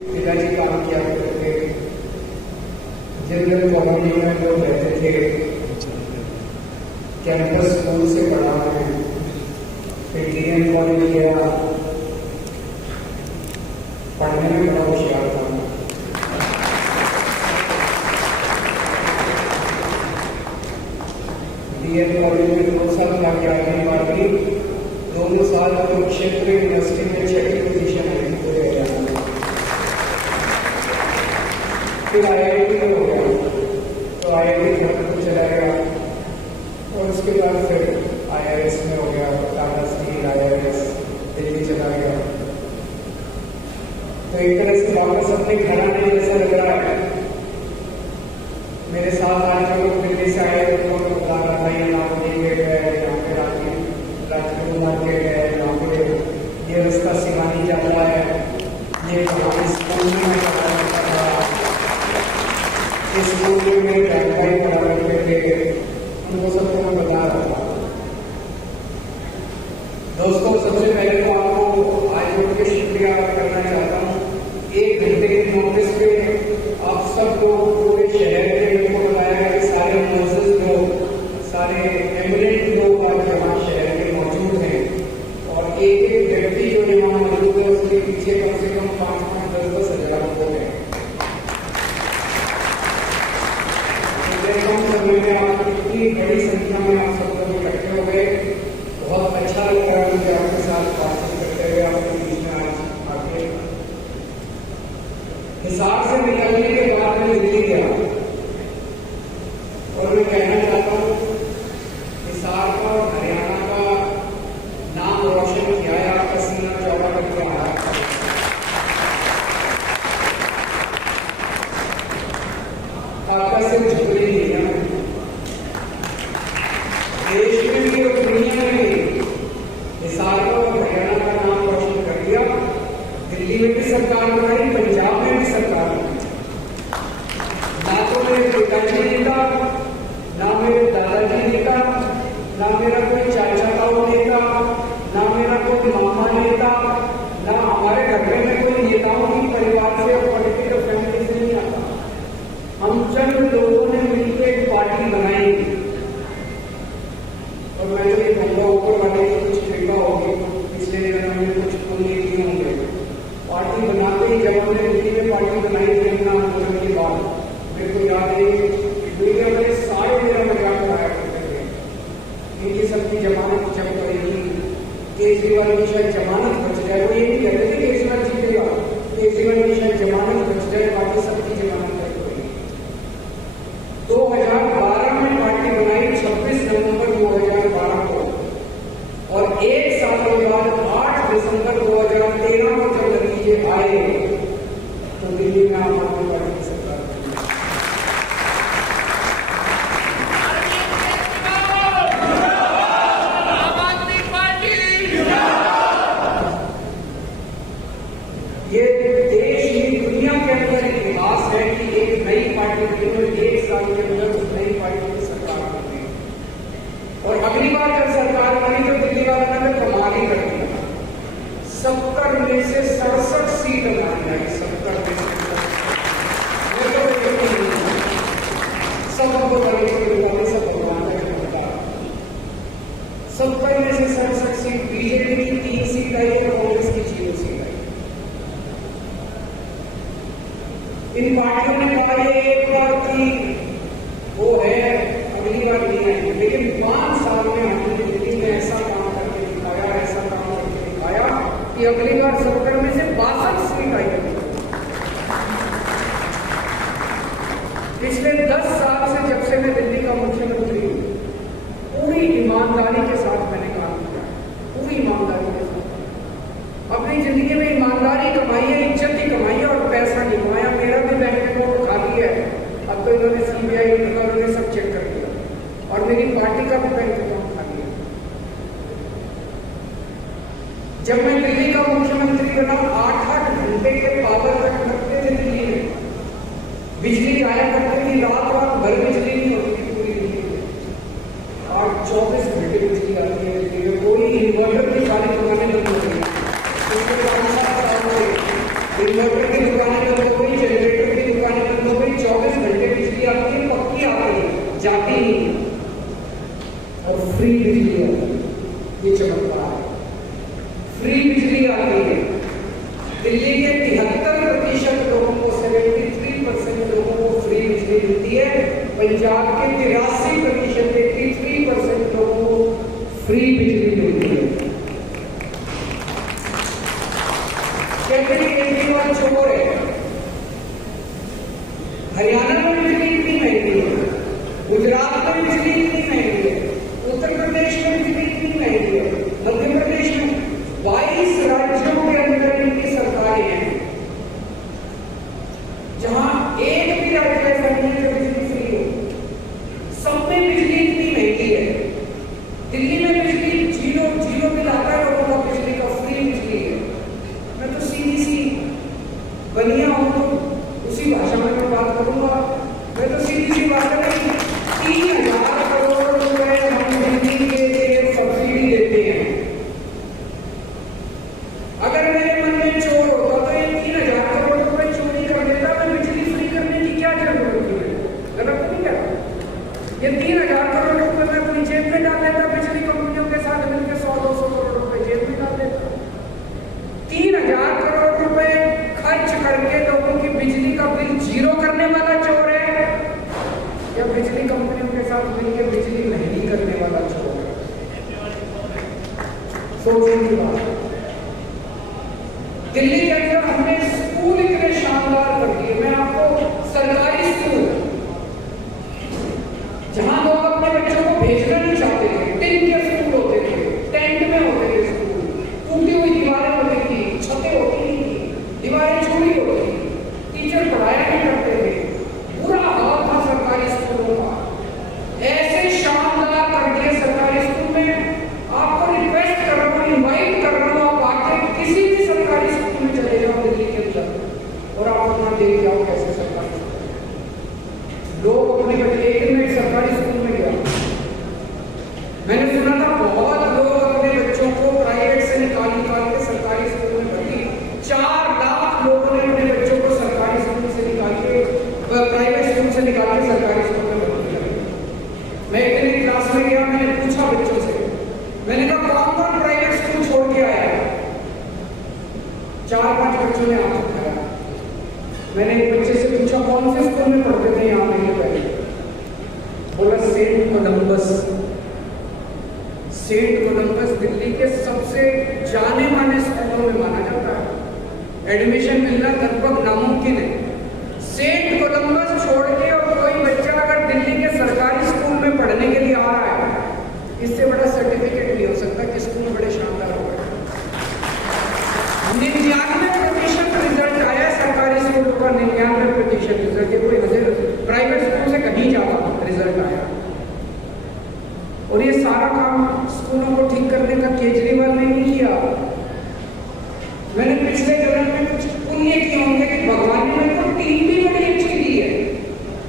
पिताजी काम किया करते थे, जनरल कॉलोनी में लोग रहते थे, कैंपस स्कूल से पढ़ा है, फिर डीएन कॉलेज गया, पढ़ने में बड़ा होशियार था। डीएन कॉलेज में 2 साल का ग्यारहवीं बारहवीं, 2 साल कुरुक्षेत्र यूनिवर्सिटी में 6ठी पोजीशन आई पूरे हरियाणा में। फिर IIT में हो गया, तो IIT खड़गपुर चला गया और उसके बाद फिर IIS में हो गया, टाटा स्टील IIS दिल्ली चला गया। तो एक तरह से वापस अपने घर आने जैसा लग रहा है। मेरे साथ आज जो लोग दिल्ली से आए उनको बता रहा था, ये नागपुर गए, यहाँ पे राजपुर मार्केट है, यहाँ पे ये रास्ता सिवानी जाता है, ये स्कूल में पढ़ा जाता था, इस स्कूल में जानकारी पढ़ा करते थे, उनको सबको मैं बता रहा था। दोस्तों, सबसे पहले तो आपको आज उठ के शुक्रिया करना चाहता हूँ। 1 घंटे की नोटिस पे आप सब लोग पूरे शहर के लोगों को बताया है कि सारे नर्सेज लोग, सारे एम्बुलेंस लोग आज यहाँ शहर में मौजूद हैं और एक व्यक्ति जो यहाँ मौजूद है उसके पीछे कम से कम 5-5, 10-10 हजार लोग हैं। कम समय में आप इतनी बड़ी संख्या में आप सब लोग इकट्ठे हो गए, बहुत अच्छा लग रहा है मुझे आपके साथ बातचीत करते हुए, आपके बीच में आज आके। हिसार से निकलने के बाद मैं दिल्ली गया और मैं कहना चाहता हूँ, हिसार का और हरियाणा का नाम रोशन किया है, आपका सीना चौड़ा करके आया। आपका सिर्फ झुकने नहीं है, देश में भी और दुनिया में भी हिसार का और हरियाणा का नाम रोशन कर दिया। दिल्ली में भी सरकार बनाई, पंजाब में भी सरकार बनाई। ना तो मेरे पिताजी नेता, ना मेरे दादाजी नेता, ना मेरा कोई चाचा ताऊ नेता, ना मेरा कोई मामा नेता, ना हमारे घर में कोई नेताओं की परिवार से और पॉलिटिकल फैमिली से नहीं आता। हम चंद लोगों ने मिलकर एक पार्टी बनाई और मैं तो ये कहूँगा ऊपर वाले की कुछ कृपा होगी, पिछले दिनों में कुछ पुण्य किए होंगे। पार्टी बनाते ही जब हमने दिल्ली में पार्टी बनाई तेलंगाना आंदोलन के बाद, मेरे को याद है मीडिया में सारे मेरा मजाक उड़ाया करते थे, इनकी सबकी जमानत जब करेगी, केजरीवाल की शायद जमानत बच जाए। वो ये नहीं कहते थे केजरीवाल जीतेगा, केजरीवाल की शायद जमानत बच जाए, बाकी सबकी जमानत 2012 में पार्टी बनाई, 26 नवंबर 2012 को, और 1 साल के बाद 8 दिसंबर 2013 को जब नतीजे आए तो दिल्ली में आम आदमी पार्टी की सरकार बनी। ये देश की दुनिया के अंदर इतिहास है कि एक नई पार्टी बनी और 1 साल के अंदर उस नई पार्टी की सरकार बनी। और अगली बार जब सरकार बनी तो दिल्ली वालों ने कमाल ही कर दिया, 70 में से 67 सीट बनाई आई। 70 में से सब हमको सब भगवान का चमत्कार। 70 में से 67 सीट बीजेपी की 3 सीट आई और कांग्रेस की 0 सीट आई। इन पार्टियों ने कहा ये एक बार की वो है, अगली बार नहीं आएगी, लेकिन 5 साल में हमने दिल्ली में ऐसा काम करके दिखाया, ऐसा काम करके दिखाया कि अगली बार 70 में से 62 सीट आई। पिछले 10 साल से जब से मैं दिल्ली का मुख्यमंत्री हूँ, पूरी ईमानदारी के साथ मैंने काम किया, पूरी ईमानदारी के साथ अपनी जिंदगी में ईमानदारी कमाई है, इज्जत ही कमाई है और पैसा नहीं कमाया। मेरा भी बैंक अकाउंट खाली है, अब तो इन्होंने CBI उन्होंने सब चेक कर दिया, और मेरी पार्टी का भी बैंक अकाउंट खाली है। जब मैं दिल्ली का मुख्यमंत्री बना, 8-8 घंटे के दुकानें बंद हो गई, जनरेटर की दुकानें बंद हो गई, 24 घंटे बिजली आती है, पक्की आती है, जाती नहीं, और फ्री बिजली आती है। ये चमत्कार है, फ्री बिजली आती है। दिल्ली के 73% लोगों को, 73% लोगों को फ्री बिजली मिलती है। पंजाब के 83%, 83% लोगों को फ्री बिजली मिलती है। कहते हैं केजरीवाल चोर है। हरियाणा में बिजली इतनी महंगी है, गुजरात में बिजली इतनी महंगी है, उत्तर प्रदेश में बिजली इतनी महंगी है, मध्य प्रदेश में 22 राज्यों के अंदर इनकी सरकारें हैं, जहां एक भी राज्य ऐसा नहीं है जो बिजली फ्री हो। सब में बिजली इतनी महंगी है। दिल्ली में बिजली जीरो बिल आता है लोगों का, बिजली का फ्री बिजली है। मैं तो सीधी सी बनिया हूं, तो उसी भाषा में मैं बात करूंगा। मैं तो सीधी सी बात है, 3000 करोड़ रुपए हम बिजली के लिए सब्सिडी देते हैं। अगर मेरे मन में चोर होता तो ये 3000 करोड़ रुपए चोरी कर देता, मैं बिजली फ्री करने की क्या जरूरत है? गलत नहीं कर रहा। ये 3000 करोड़ रुपए मैं अपनी जेब में डाल देता, बिजली कंपनियों के साथ मिलकर 100-200 करोड़ रुपए जेब में डाल देता। 3000 करोड़ रुपए खर्च करके लोगों की बिजली का बिल जीरो करने वाला चोर है, या बिजली कंपनियों के साथ मिलकर बिजली महंगी करने वाला चोर है? सोचने की बात है। दिल्ली के अंदर हमने स्कूल इतने शानदार कर दिए। मैं आपको सरकारी स्कूल, जहां लोग अपने बच्चों को भेजना नहीं चाहते थे, टिन के स्कूल होते थे, टेंट में होते थे स्कूल, टूटी हुई दीवारें होती थी, छतें होती नहीं थी, दीवारें चूड़ी होती थी, टीचर पढ़ाया नहीं करते थे, बुरा हाल था सरकारी स्कूलों का। ऐसे शानदार कर दिए सरकारी स्कूल में। आपको रिक्वेस्ट कर रहा हूं, इनवाइट कर रहा हूं, आप आके किसी भी सरकारी स्कूल में चले जाओ दिल्ली के अंदर, और आप अपना देख जाओ कैसे सरकारी स्कूल। लोग अपने बच्चे, एक दिन में सरकारी स्कूल में गया, मैंने सुना था बहुत लोग अपने बच्चों को प्राइवेट से निकाल के सरकारी स्कूल में भर्ती। 4 लाख लोगों ने अपने बच्चों को सरकारी स्कूल से निकाल के, प्राइवेट स्कूल से निकाल के सरकारी स्कूल में भर्ती किया। मैं एक दिन क्लास में गया, मैंने पूछा बच्चों से, मैंने कहा कौन कौन प्राइवेट स्कूल छोड़ के आया? 4-5 बच्चों ने हाथ उठाया। मैंने एक बच्चे से पूछा कौन से स्कूल में पढ़ते थे यहाँ में पहले? बोला saint Columbus. Saint Columbus Delhi के सबसे जाने माने स्कूलों में माना जाता है। एडमिशन मिलना लगभग नामुमकिन है। सेंट कोलंबस छोड़ के और कोई बच्चा अगर दिल्ली के सरकारी स्कूल में पढ़ने के लिए आ रहा है, इससे बड़ा सर्टिफिकेट नहीं हो सकता कि स्कूल बड़े शानदार हो गए। 99% रिजल्ट आया सरकारी स्कूलों का, 99% रिजल्ट। ये कोई प्राइवेट स्कूल से कहीं ज्यादा रिजल्ट आया। और ये सारा काम स्कूलों को ठीक करने का केजरीवाल ने नहीं किया। मैंने पिछले जन्म में कुछ पुण्य किए होंगे कि भगवान ने मेरे को टीम भी बड़ी अच्छी दी है,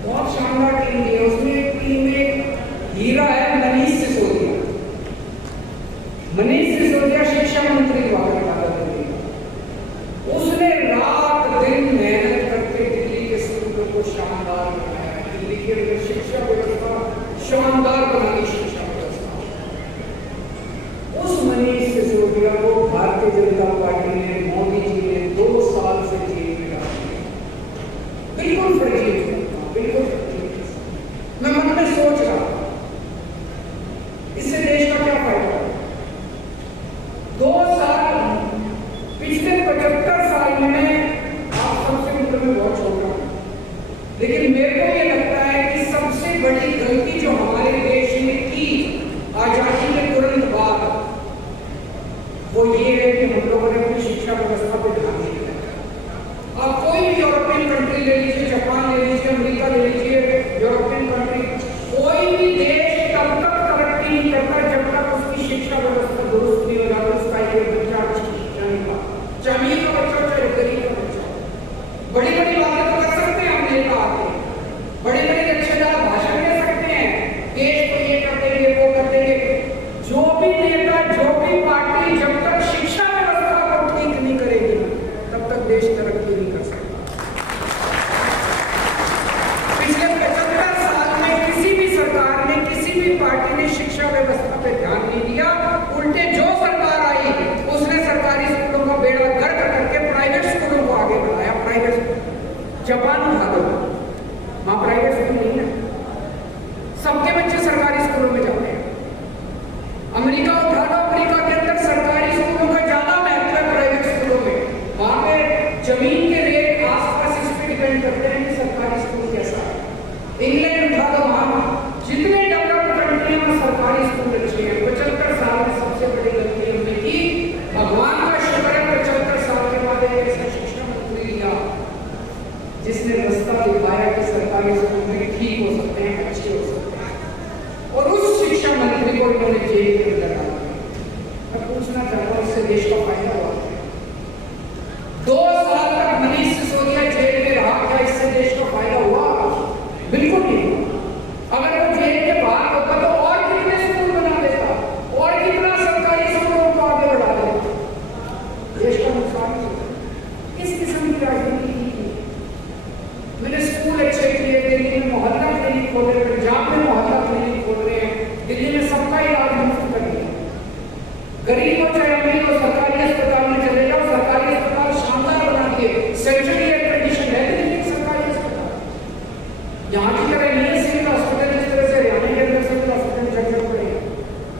बहुत शानदार टीम दी है। उसमें एक टीम में हीरा है मनीष सिसोदिया। मनीष सिसोदिया शिक्षा मंत्री हुआ करता था दिल्ली का। उसने रात दिन मेहनत करके दिल्ली के स्कूलों को शानदार बनाया। दिल्ली के अंदर शिक्षा व्यवस्था शानदार बना दी। शिक्षा व्यवस्था, उस मनीष सिसोदिया को भारतीय जनता पार्टी ने, मोदी जी ने 2 साल से जेल में डाल दिया। बिल्कुल फर्जी, बिल्कुल फर्जी। मैं मन में सोच रहा, इससे देश का क्या फायदा? 2 साल, पिछले 75 साल में आप सबसे ऊपर में बहुत छोड़ रहा हूं, लेकिन मेरे को ये लगता है कि सबसे बड़ी गलती जो हमारे देश ने की आजादी के तुरंत बाद, वो ये है कि हम लोगों ने अपनी शिक्षा व्यवस्था पर ध्यान नहीं दिया। आप कोई भी यूरोपियन कंट्री ले लीजिए, जापान ले लीजिए, अमेरिका ले लीजिए, यूरोपियन कंट्री, कोई भी देश तब तक तरक्की नहीं करता जब तक उसकी शिक्षा व्यवस्था दुरुस्त नहीं हो जाती। उसका एक बच्चा अच्छी शिक्षा नहीं पाता, चाहे अमीर का बच्चा चाहे गरीब का बच्चा। बड़ी बड़ी बातें तो कर सकते हैं हम नेता आके, बड़े बड़े अच्छे भाषण दे सकते हैं, देश को ये कर देंगे वो कर देंगे। जो भी नेता, जो भी पार्टी जब तक शिक्षा व्यवस्था को ठीक नहीं करेगी तब तक देश तरक्की नहीं कर सकता। जापान उठा दो, वहां प्राइवेट स्कूल नहीं है, सबके बच्चे सरकारी स्कूलों में जाते हैं। अमेरिका उठा दो, अमेरिका के अंदर सरकारी स्कूलों का ज्यादा महत्व है प्राइवेट स्कूलों में। वहां पे जमीन के रेट आसपास इस पे डिपेंड करते हैं कि सरकारी स्कूल कैसा है। इंग्लैंड उठा दो, वहां जितने डेवलप्ड कंट्री में सरकारी स्कूल अच्छे हैं। 75 साल में सबसे बड़ी गलती हमने की, भगवान का शुक्र है 75 साल के बाद एक ऐसा शिक्षा मंत्री लिया जिसने रास्ता दिखाया कि सरकारी स्कूल में ठीक हो सकते हैं, अच्छे हो सकते हैं, और उस शिक्षा मंत्री को इन्होंने जेल के अंदर डाला। मैं पूछना चाहता हूँ इससे देश का फायदा हुआ? 2 साल तक मनीष सिसोदिया जेल में रहा, क्या इससे देश का फायदा हुआ? बिल्कुल नहीं। अगर वो जेल के बाहर होता तो और कितने स्कूल बना देता, और कितना सरकारी स्कूलों को आगे बढ़ा देता, देश का नुकसान ही होता। इस किस्म की राजनीति की मैंने स्कूल अच्छे किए, दिल्ली में मोहल्ला क्लिनिक खोले, पंजाब में मोहल्ला क्लिनिक खोल रहे हैं, दिल्ली में सबका इलाज मुफ्त कर दिया। गरीब हो चाहे अमीर हो, सरकारी अस्पताल में चले जाओ, सरकारी अस्पताल शानदार बना दिए, सेंचुरी एयर कंडीशन है दिल्ली के सरकारी अस्पताल। यहाँ की तरह नहीं है सिविल हॉस्पिटल, जिस तरह से हरियाणा के अंदर सिविल हॉस्पिटल जगह पड़े,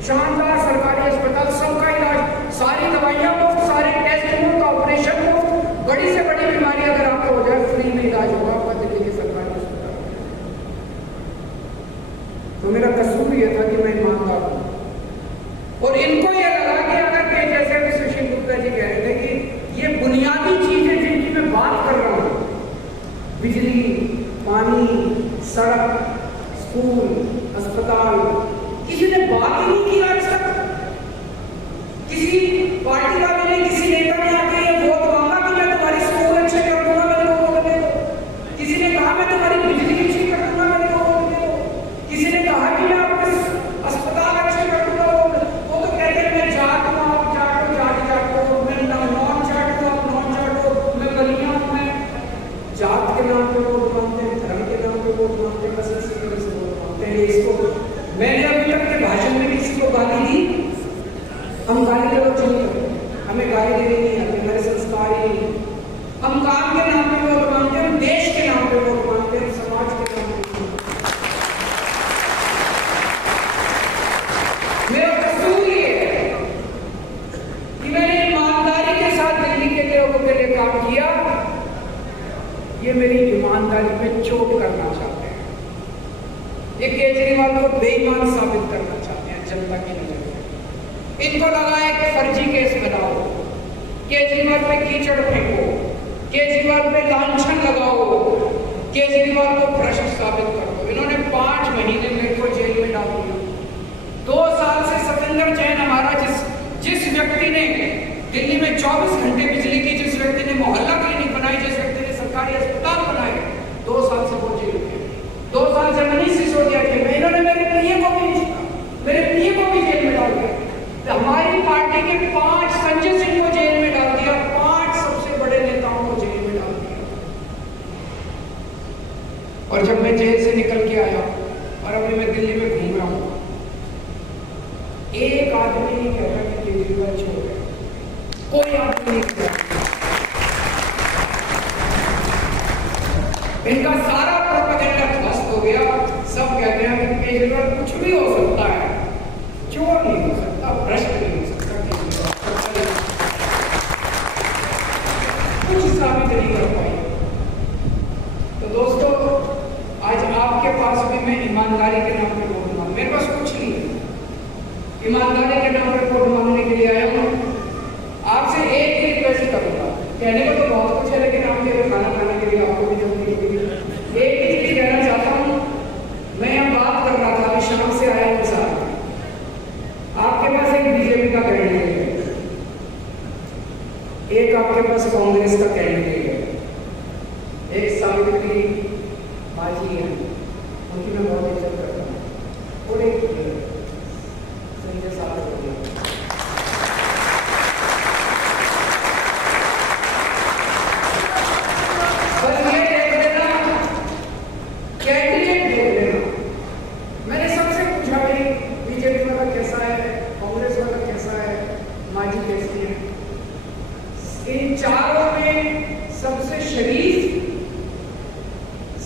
शानदार सरकारी अस्पताल, सबका इलाज, सारी दवाइयां मुफ्त, सारे टेस्ट मुफ्त, ऑपरेशन मुफ्त, बड़ी से बड़ी बीमारी अगर आपको हो जाए फ्री में इलाज होगा आपका दिल्ली के सरकारी अस्पताल। तो मेरा कसूर यह था कि मैं ईमानदार हूं, और इनको यह लगा कि अगर के जैसे सुशील गुप्ता जी कह रहे थे कि ये बुनियादी चीजें जिनकी मैं बात कर रहा हूं, बिजली, पानी, सड़क, स्कूल, अस्पताल, किसी ने बात ही नहीं की आज तक। किसी पार्टी वाले ने, किसी नेता ने आके ये वोट मांगा कि मैं तुम्हारी स्कूल अच्छे कर दूंगा, मेरे को वोट दे दो। किसी ने कहा मैं तुम्हारी बिजली अच्छी कर दूंगा, मेरे को वोट दे दो। किसी ने कहा कि मैं आपके अस्पताल अच्छे कर दूंगा, वो तो कहते हैं मैं जाट हूँ, आप जाट हो, जाट हो, मैं नॉन जाट हूँ, आप नॉन जाट हो, मैं बलिया हूँ। मैं जात के नाम पे वोट मांगते हैं, धर्म के नाम पे वोट मांगते हैं, बस इसी तरह से वोट मांगते हैं। इसको मैंने अभी तक के भाषण में किसी को गाली दी? हम गाली गलौज नहीं करते, हमें गाली देनी नहीं आती, हमारे संस्कार ही नहीं। हम काम के नाम पे वोट मांगते हैं, हम देश के नाम पे वोट मांगते हैं, समाज के नाम पे। मेरा कसूर ये है कि मैंने ईमानदारी के साथ दिल्ली के लोगों के लिए काम किया। ये मेरी ईमानदारी पे चोट करना चाहते हैं, ये केजरीवाल को बेईमान साबित करना चाहते हैं जनता की नजर में। इनको लगा एक फर्जी केस बनाओ, केजरीवाल पे कीचड़ फेंको, केजरीवाल पे लांछन लगाओ, केजरीवाल को भ्रष्ट साबित करो। इन्होंने 5 महीने मेरे को जेल में डाल दिया। 2 साल से सतेंद्र जैन हमारा जिस व्यक्ति ने दिल्ली में 24 घंटे बिजली की, जिस व्यक्ति ने मोहल्ला क्लिनिक बनाई, जिस व्यक्ति ने सरकारी अस्पताल बनाए, 2 साल से वो जेल में। 2 साल से मनीष सिसोदिया के में इन्होंने मेरे पीए को भी जेल में डाल दिया। तो हमारी पार्टी के 5 संजय सिंह को जेल में डाल दिया, 5 सबसे बड़े नेताओं को जेल में डाल दिया। और जब मैं जेल से निकल के आया और अभी मैं दिल्ली में घूम रहा हूं, एक आदमी नहीं कहता कि केजरीवाल छोड़ गया, कोई आदमी नहीं कहता। इनका सारा प्रोपेगेंडा ध्वस्त हो गया। सब कहते हैं कि केजरीवाल कुछ भी हो सकता है, चोर नहीं हो सकता, भ्रष्ट नहीं हो सकता, कुछ साबित नहीं कर पाए। तो दोस्तों, आज आपके पास भी मैं ईमानदारी के नाम पे वोट मांग, मेरे पास कुछ नहीं है, ईमानदारी के नाम पे वोट मांगने के लिए आया हूँ। आपसे एक ही रिक्वेस्ट करूंगा, कहने को तो बहुत कुछ है, लेकिन आपके खाना खाने के लिए आपको भी जल्दी होगी। एक ही चीज कहना चाहता हूँ, मैं यहाँ बात कर रहा था, अभी शाम से आया हूँ साथ, आपके पास एक बीजेपी का कैंडिडेट है, एक आपके पास कांग्रेस का कैंडिडेट है, एक सावित्री बाजी है, उनकी मैं बहुत इज्जत करता हूँ, और एक संजय साहब हो गया।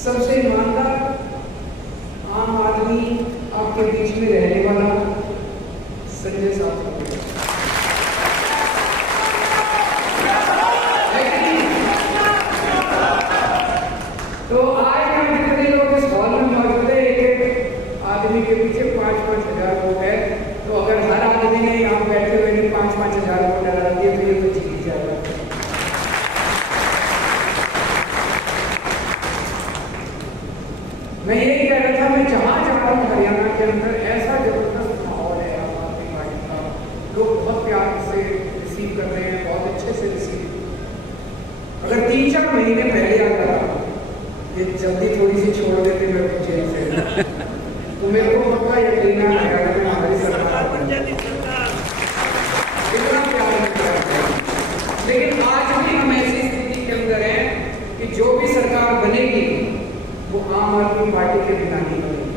सबसे ईमानदार आम आदमी आपके बीच में रहने वाला संजय साहब। तो आज हम जितने लोग इस हॉल में मौजूद है, एक आदमी के पीछे 5-5 हजार लोग हैं। तो अगर हर आदमी ने यहाँ बैठे हुए नहीं 5-5 हजार वोट डाल दिए तो ये तो जीत जाएगा। मैं यही कह रहा था, मैं जहाँ जा रहा हूँ हरियाणा के अंदर ऐसा जबरदस्त माहौल है आम आदमी पार्टी का। लोग बहुत प्यार से रिसीव कर रहे हैं, बहुत अच्छे से रिसीव। अगर 3-4 महीने पहले आता ये जल्दी थोड़ी सी छोड़ देते मेरे को जेल से, तो मेरे को पक्का यकीन है हमारी सरकार बन जाती। इतना प्यार करते हैं, लेकिन आज भी हम ऐसी स्थिति के अंदर हैं कि जो भी सरकार बनेगी वो आम आदमी पार्टी के बिना नहीं बनेगी।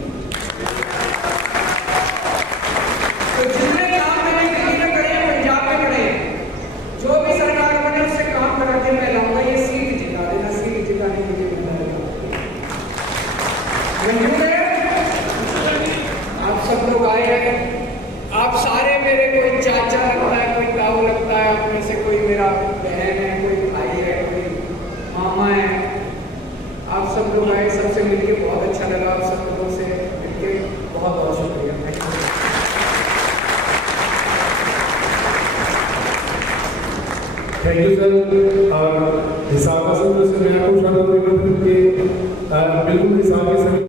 तो जितने काम मैंने दिल्ली में करे हैं, पंजाब में करे हैं, जो भी सरकार बने उससे काम करा के मैं लाऊंगा। ये सीट जिता देना, सीट जिताने के लिए मंजूर है। आप सब लोग आए हैं, आप सारे मेरे कोई चाचा लगता है, कोई ताऊ लगता है, आप में से कोई मेरा बहन है, कोई भाई है, कोई मामा है। आप सब लोग आए, सबसे मिलके बहुत अच्छा लगा। आप सब लोगों से मिलके बहुत बहुत शुक्रिया। Thank you sir. और हिसाब से मैं आपको बिल्कुल हिसाब के